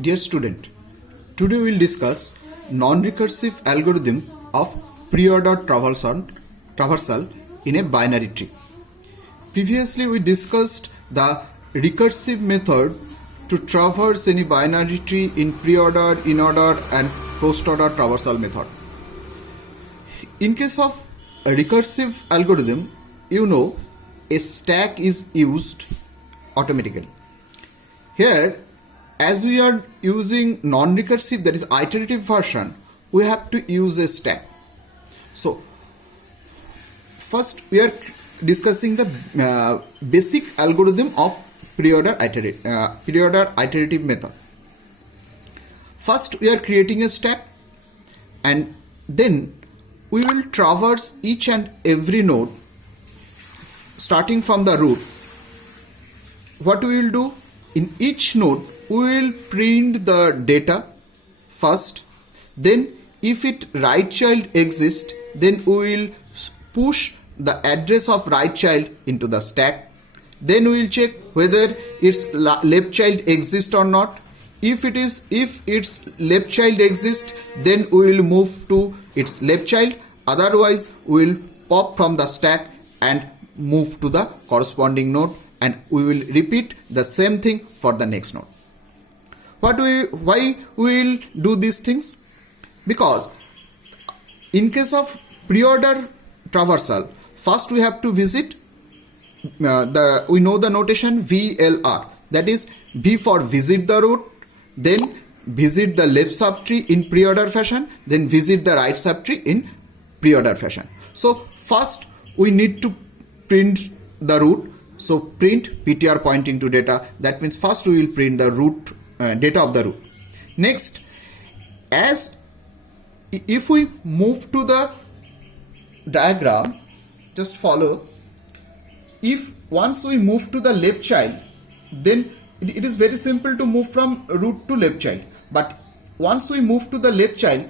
Dear student, today we will discuss non-recursive algorithm of preorder traversal in a binary tree. Previously we discussed the recursive method to traverse any binary tree in preorder, inorder and postorder traversal method. In case of a recursive algorithm, a stack is used automatically. Here, as we are using non-recursive, that is iterative version, we have to use a stack. So, first we are discussing the basic algorithm of preorder iterative method. First, we are creating a stack, and then we will traverse each and every node starting from the root. What we will do? In each node, we will print the data first. Then, if it right child exists, then we will push the address of right child into the stack. Then we will check whether its left child exists or not. If its left child exists, then we will move to its left child. Otherwise, we will pop from the stack and move to the corresponding node, and we will repeat the same thing for the next node. Why we will do these things? Because in case of preorder traversal, first we have to visit we know the notation VLR, that is V for visit the root, then visit the left subtree in preorder fashion, then visit the right subtree in preorder fashion. So first we need to print the root. So print ptr pointing to data. That means first we will print the root data of the root. Next, if we move to the diagram, just follow. If once we move to the left child, then it is very simple to move from root to left child. But once we move to the left child,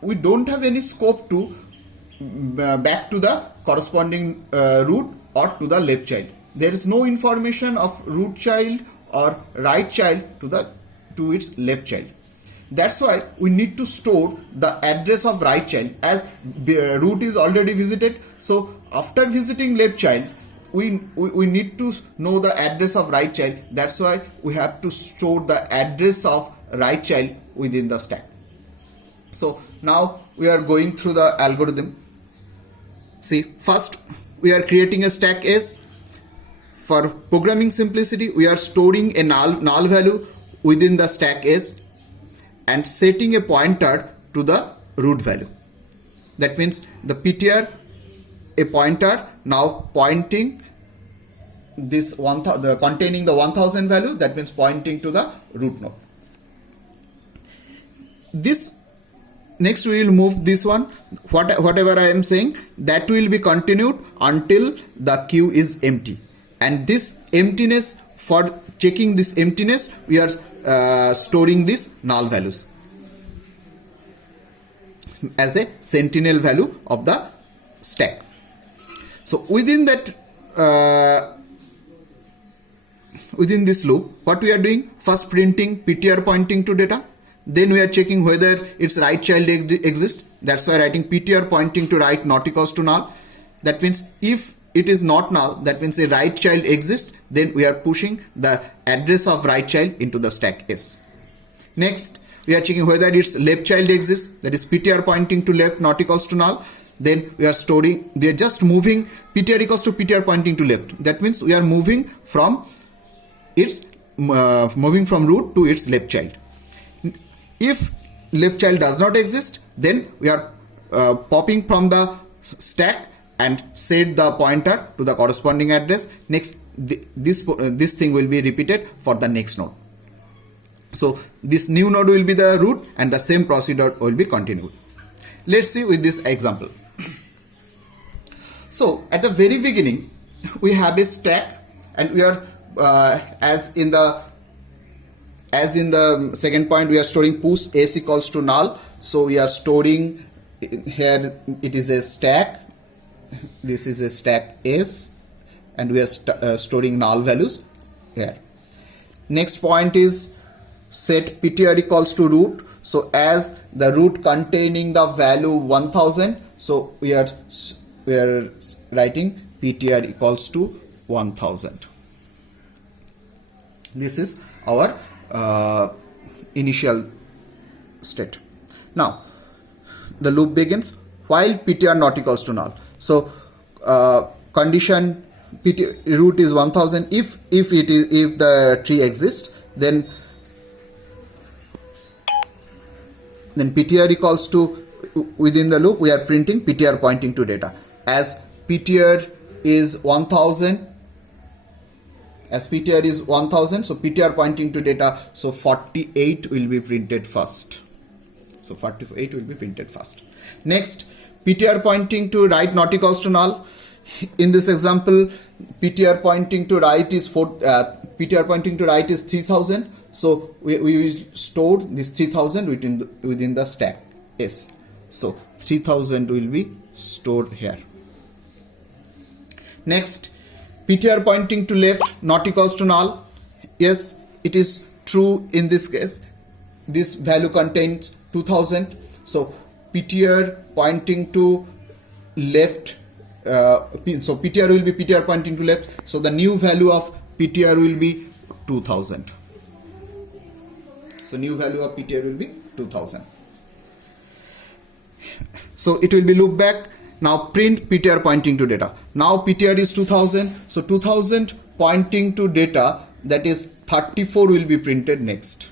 we don't have any scope to back to the corresponding root or to the left child. There is no information of root child or right child to its left child. That's why we need to store the address of right child, as root is already visited. So after visiting left child, we need to know the address of right child. That's why we have to store the address of right child within the stack. So now we are going through the algorithm. See, first we are creating a stack S. For programming simplicity, we are storing a null value within the stack S and setting a pointer to the root value. That means the ptr, a pointer, now pointing this containing the 1000 value, that means pointing to the root node. This next we will move this one, whatever I am saying, that will be continued until the queue is empty. And this emptiness, for checking this emptiness, we are storing these null values as a sentinel value of the stack. So within that within this loop, what we are doing? First printing ptr pointing to data. Then we are checking whether its right child exists. That's why writing ptr pointing to right not equals to null. That means if it is not null, that means a right child exists, then we are pushing the address of right child into the stack S. Next, we are checking whether its left child exists, that is ptr pointing to left not equals to null. Then we are just moving ptr equals to ptr pointing to left. That means we are moving from root to its left child. If left child does not exist, then we are popping from the stack and set the pointer to the corresponding address. Next, this thing will be repeated for the next node. So this new node will be the root, and the same procedure will be continued. Let's see with this example. So at the very beginning, we have a stack, and we are as in the second point, we are storing push s equals to null. So we are storing here, it is a stack. This is a stack S, and we are storing null values here. Next point is set ptr equals to root. So as the root containing the value 1000, so we are writing ptr equals to 1000. This is our initial state. Now the loop begins while ptr not equals to null. So condition root is 1000. If the tree exists, then ptr equals to, within the loop we are printing ptr pointing to data. As ptr is 1000, so ptr pointing to data, so 48 will be printed first. So 48 will be printed first. Next, ptr pointing to right not equals to null. In this example, ptr pointing to right is 3000. So we will store this 3000 within the stack S. So 3000 will be stored here. Next, ptr pointing to left not equals to null. Yes, it is true in this case. This value contains 2000. So ptr pointing to left, so ptr will be ptr pointing to left. So the new value of ptr will be 2000. So new value of ptr will be 2000. So it will be loop back. Now print ptr pointing to data. Now ptr is 2000. So 2000 pointing to data, that is 34 will be printed next.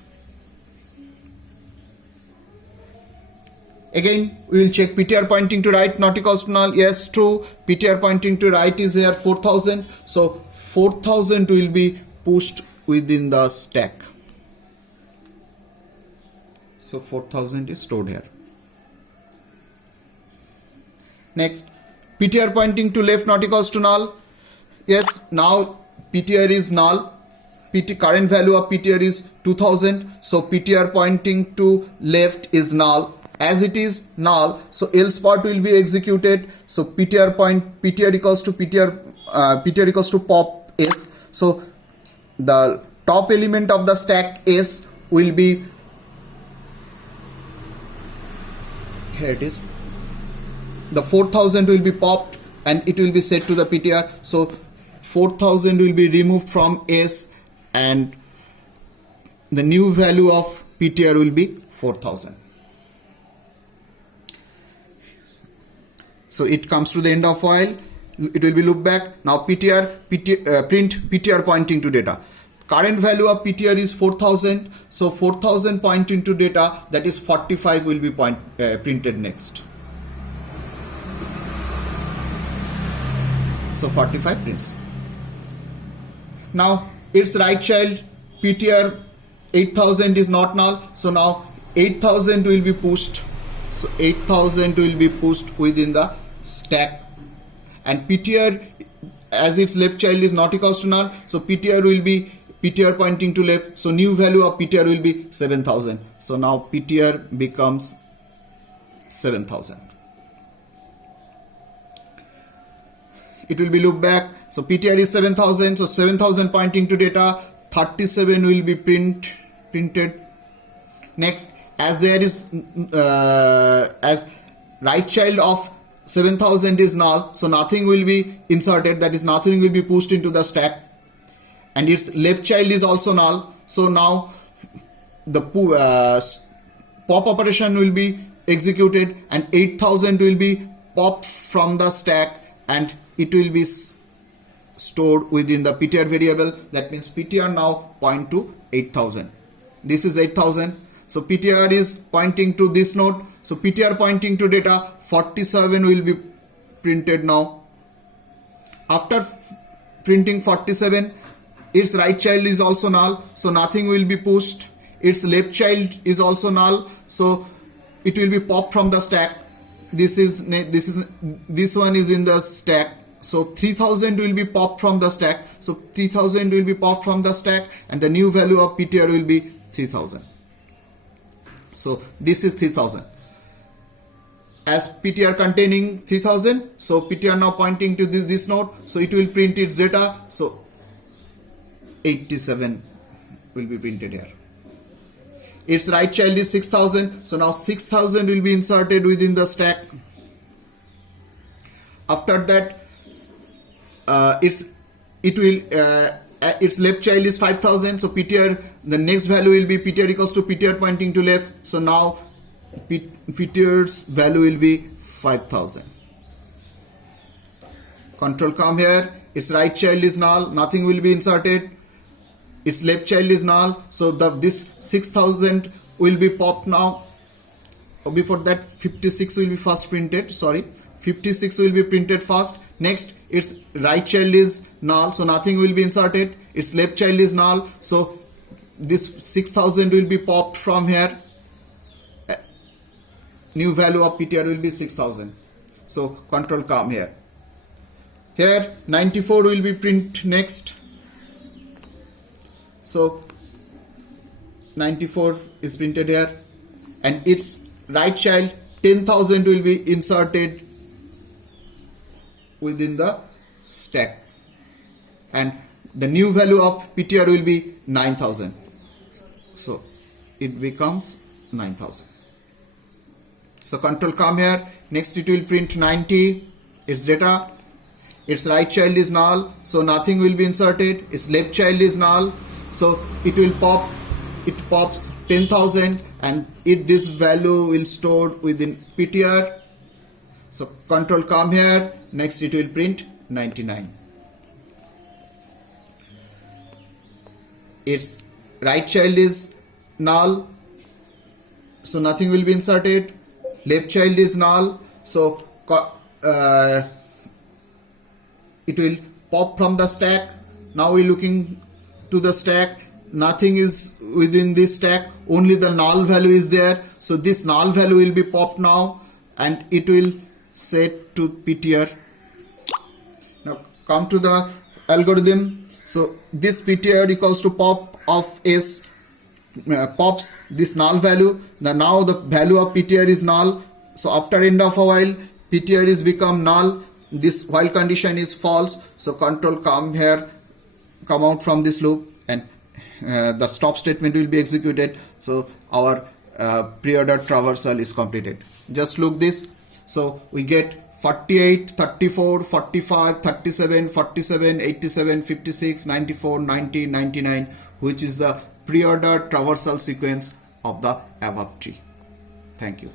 Again we will check ptr pointing to right not equals to null. Yes, true. Ptr pointing to right is here 4000. So 4000 will be pushed within the stack. So 4000 is stored here. Next, ptr pointing to left not equals to null. Yes, now ptr is null. Current value of ptr is 2000. So ptr pointing to left is null. As it is null, so else part will be executed. So ptr equals to ptr equals to pop s. So the top element of the stack s will be, here it is, the 4000 will be popped and it will be set to the ptr. So 4000 will be removed from s and the new value of ptr will be 4000. So it comes to the end of while. It will be loop back. Now print ptr pointing to data. Current value of ptr is 4000. So 4000 pointing to data, that is 45 will be printed next. So 45 prints. Now its right child ptr 8000 is not null. So now 8000 will be pushed. So 8000 will be pushed within the stack, and ptr as its left child is not equals to null, so ptr will be ptr pointing to left. So new value of ptr will be 7000. So now ptr becomes 7000. It will be loop back. So ptr is 7000. So 7000 pointing to data, 37 will be printed next. As there is as right child of 7000 is null, so nothing will be inserted, that is nothing will be pushed into the stack, and its left child is also null. So now the pop operation will be executed and 8000 will be popped from the stack and it will be stored within the ptr variable. That means ptr now point to 8000. This is 8000. So ptr is pointing to this node. So ptr pointing to data, 47 will be printed now. After printing 47, its right child is also null, so nothing will be pushed. Its left child is also null, so it will be popped from the stack. This one is in the stack. So 3000 will be popped from the stack. So 3000 will be popped from the stack and the new value of ptr will be 3000. So this is 3000. As ptr containing 3000, so ptr now pointing to this node, so it will print its data. So 87 will be printed here. its right child is 6000, so now 6000 will be inserted within the stack. After that, its left child is 5000, so ptr, the next value will be ptr equals to ptr pointing to left, so now ptr's value will be 5000. Control come here, its right child is null, nothing will be inserted. Its left child is null, so this 6000 will be popped now. Before that, 56 will be first printed. 56 will be printed first. Next, its right child is null, so nothing will be inserted. Its left child is null, so this 6000 will be popped from here. New value of ptr will be 6000. So control come here. Here 94 will be print next. So 94 is printed here, and its right child 10,000 will be inserted within the stack, and the new value of ptr will be 9000. So it becomes 9000. So control come here. Next it will print 90, its data. Its right child is null, so nothing will be inserted. Its left child is null, so it will pop. It pops 10,000, and this value will stored within ptr. So control come here. Next it will print 99. Its right child is null, so nothing will be inserted. Left child is null, so it will pop from the stack. Now we're looking to the stack. Nothing is within this stack, only the null value is there, so this null value will be popped now, and it will set to ptr. Now come to the algorithm. So this ptr equals to pop of s pops this null value. Now the value of ptr is null, so after end of a while ptr is become null. This while condition is false, so control come here, come out from this loop, and the stop statement will be executed. So our preorder traversal is completed. Just look this. So we get 48, 34, 45, 37, 47, 87, 56, 94, 90, 99, which is the preorder traversal sequence of the above tree. Thank you.